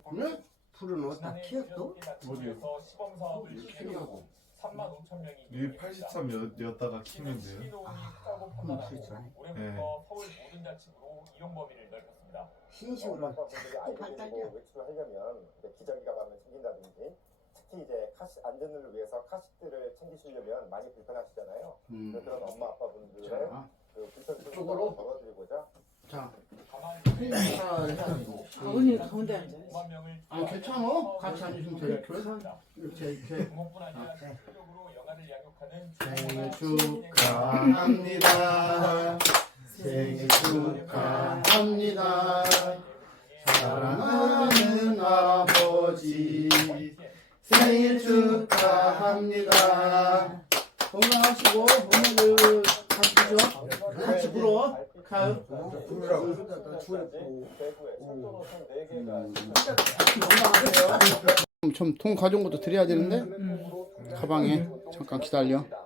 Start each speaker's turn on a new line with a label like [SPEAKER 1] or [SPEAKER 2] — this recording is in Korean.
[SPEAKER 1] 네? 풀은 어디다 키웠어?
[SPEAKER 2] 어디요? 시범 사업을 키우고 3만 5천 명이
[SPEAKER 3] 이 83였다가 키면 돼요.
[SPEAKER 2] 올해부터 서울 모든 자치구로 이용 범위를 넓혔습니다.
[SPEAKER 1] 신식으로
[SPEAKER 4] 발달이야. 외출을 하려면 기저귀가 많으면 챙긴다든지 특히 이제 안전을 위해서 카시트를 챙기시려면 많이 불편하시잖아요. 그런 엄마 아빠분들의
[SPEAKER 1] 자,
[SPEAKER 4] 그 불편 좀
[SPEAKER 1] 이쪽으로.
[SPEAKER 4] 덜어드리고자
[SPEAKER 1] 자,
[SPEAKER 5] 언니 가운데 앉아.
[SPEAKER 2] 5만 명을
[SPEAKER 1] 아 괜찮아? 같이 앉으시면 돼. 이렇게
[SPEAKER 2] 그것뿐 아니라 실질적으로 영화를 양육하는
[SPEAKER 3] 생일 축하합니다. 생일 축하합니다. 사랑하는 아버지 생일 축하합니다.
[SPEAKER 1] 건강하시고 오늘 같이 같이 불어. 가요.
[SPEAKER 4] 부르라고 대구에 철도 노선 4개가
[SPEAKER 1] 건강하세요.
[SPEAKER 6] 좀 통 가져온 것도 드려야 되는데 가방에 잠깐 기다려.